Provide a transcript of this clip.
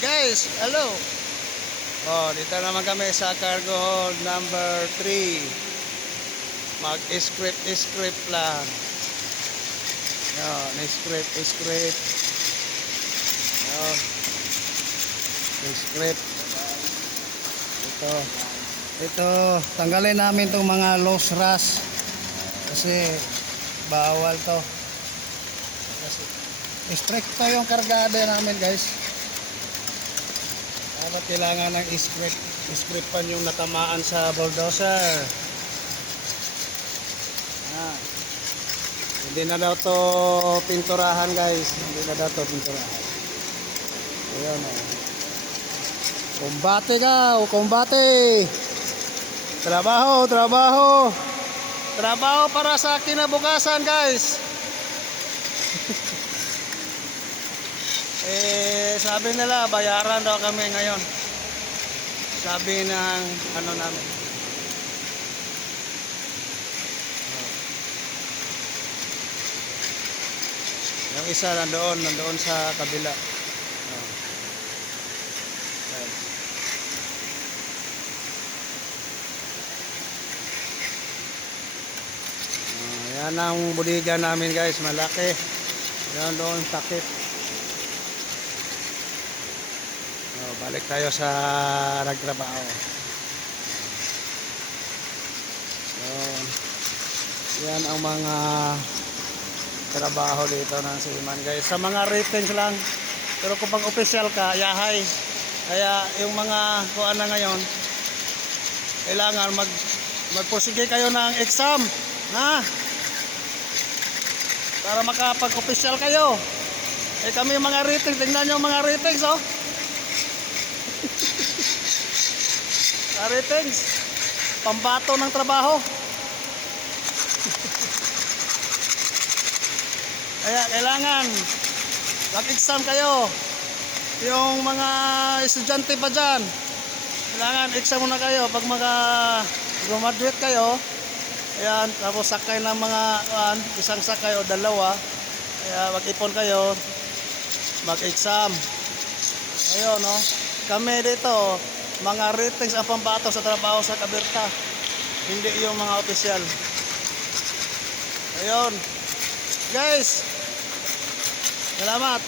Guys, hello. Oh, dito naman kami sa cargo hold number 3. Mag-script lang. Yan, script. Yan. Script. Ito, tanggalin namin itong mga loose rust kasi bawal to. Kasi stricto yung kargada namin, guys. Dapat kailangan ng scriptan yung natamaan sa bulldozer. Hindi na daw to pinturahan, guys. Hindi na daw to pinturahan. Ayan, kumbate ka, kumbate. Trabaho para sa kinabukasan, guys. Sabi nila bayaran daw kami ngayon. Sabi ng ano namin. Yung isa nandoon sa kabila. Yan ang budiga namin, guys, malaki. Yan doon takip. Balik tayo sa nagtrabaho. Yan ang mga trabaho dito ng seaman, guys. Sa mga ratings lang. Pero kung pag official ka, yahay. Kaya yung mga kuan na ngayon, kailangan magpursige kayo ng exam. Ha? Para makapag-official kayo. Kami yung mga ratings. Tingnan nyo yung mga ratings, oh. Ratings. Pambato ng trabaho. Kaya kailangan mag-exam kayo. Yung mga estudyante pa dyan, kailangan exam muna kayo. Pag graduate kayo, ayan, tapos sakay ng mga isang sakay o dalawa, kaya mag-ipon kayo, mag-exam. Ayun, no? Kami dito, mga ratings ang pambato sa trabaho sa Cabirta, hindi yung mga opisyal. Ayun, guys, salamat.